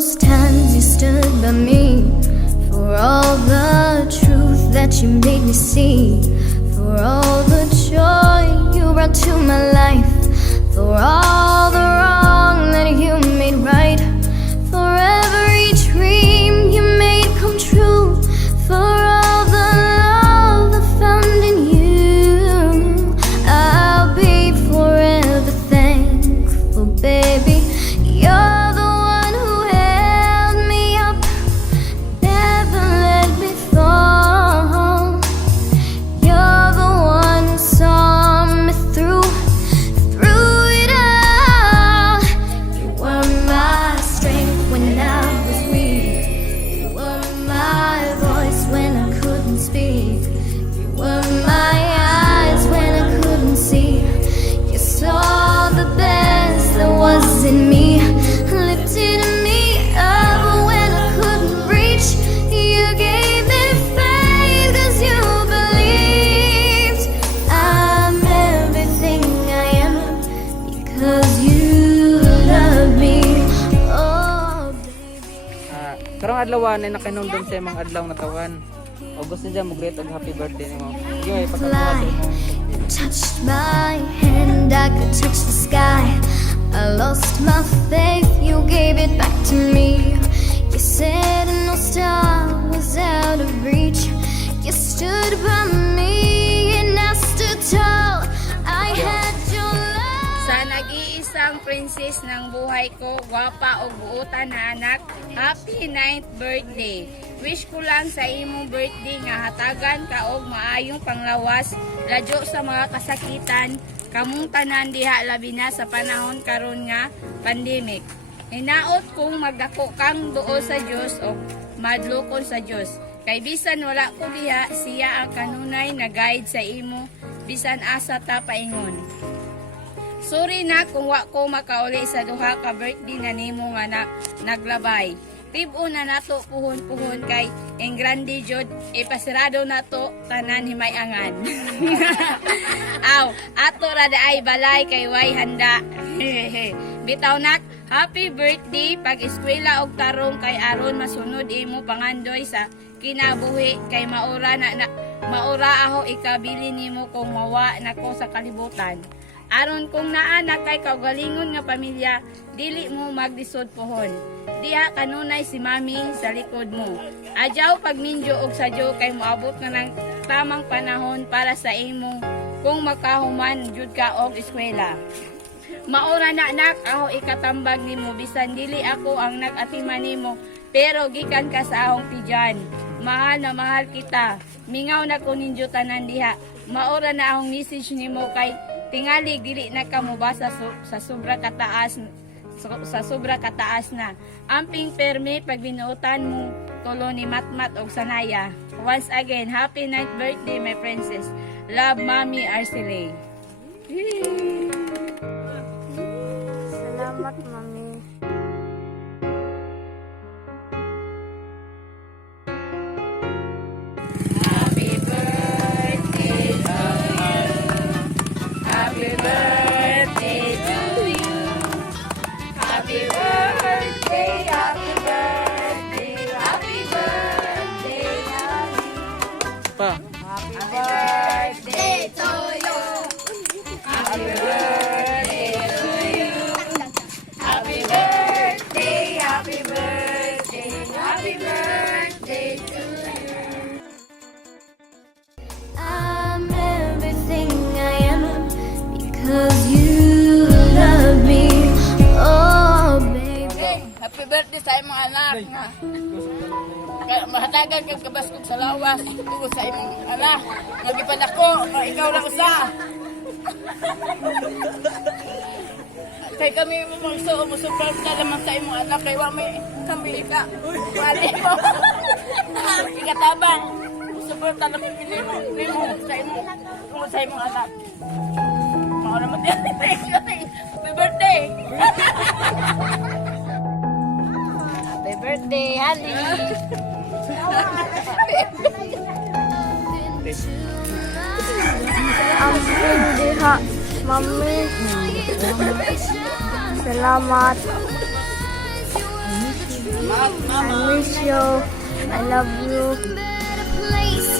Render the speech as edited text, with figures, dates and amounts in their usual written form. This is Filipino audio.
those times you stood by me, for all the truth that you made me see, for all the joy you brought to my life, for all the wrong that you made right, for every dream you made come true, for all the love I found in you. I'll be forever thankful, baby. You're the one who held me up, never let me fall. You're the one who saw me through it all. You were my strength when I was weak. You were my voice when I couldn't speak. You were my eyes when I couldn't see. You saw the best that was in me, lifted me up when I couldn't reach. You gave me faith 'cause you believed I'm everything I am because you love me. Oh, baby. Karong adlaw na nakinungdom sa imong adlaw na tawan. O gusto niya mag-greet og happy birthday nimo. Yoy pagkabuhat sa imong. You touched my hand, I could touch the sky. I lost my faith, you gave it back to me. You said no star was out of reach. You stood by me and I stood tall. I had your love. Sa nag-iisang princess ng buhay ko, gwapa o buotan na anak, happy 9th birthday. Wish ko lang sa imong birthday nga hatagan ka og maayong panglawas, lajo sa mga kasakitan, kamong tanan diha labina sa panahon karon nga pandemic. Hinaot kung magdako kang duol sa dios o mahadlokon sa dios. Kay bisan wala ko diha, siya ang kanunay na guide sa imo bisan asa ta paingon. Sorry na kung wa ko makauli sa duha ka birthday na nimo nga naglabay. Tib-on na nato puhon-puhon kay ang grande jud ipasirado nato tanan himay-angan. Aw, ato ra daay balay kay way handa. Bitaw nak, happy birthday pag-eskwela og tarong kay aron masunod imo pangandoy sa kinabuhi kay maura ako ikabili nimo kung mawa nako sa kalibutan. Aron kung naa na kay kaugalingon nga pamilya, dili mo magdisod pohon. Diha kanunay si mami sa likod mo. Adyaw pagminjo og sadyo kay moabot na ng tamang panahon para sa imong kung makahuman jud ka og eskwela. Maura na anak ako ikatambag nimo bisan dili ako ang nag-atiman nimo, pero gikan ka sa akong tiyan. Mahal na mahal kita. Mingaw na ko ninyo tanan diha. Maura na akong message nimo kay tingali dili na ka mobasa sa sobra kataas na. Amping permi pag binuotan mo tulo ni matmat og sanaya. Once again, happy 9th birthday my princess. Love, Mommy Arceli. Salamat, Mami. Happy birthday to you. Happy birthday to you. Happy birthday, happy birthday, happy birthday, Pa. happy birthday to you. Happy birthday to you. Happy birthday, happy birthday, happy birthday to you. I'm everything I am because you love me. Oh, baby. Happy birthday sa imong anak nga. Mahatagan kang kabaskog sa lawas tungod sa imong anak. Nagipadako, nga ikaw lang usa. Kay kami musuporta naman sa imong anak kay wa may kami ka. Wali mo. Ikatabang. Musuporta naman nimo sa imong tungod sa imong anak. Mao naman din. Happy birthday. Happy birthday, honey. Ang diha, Mami. Salamat. I miss you. I love you. better place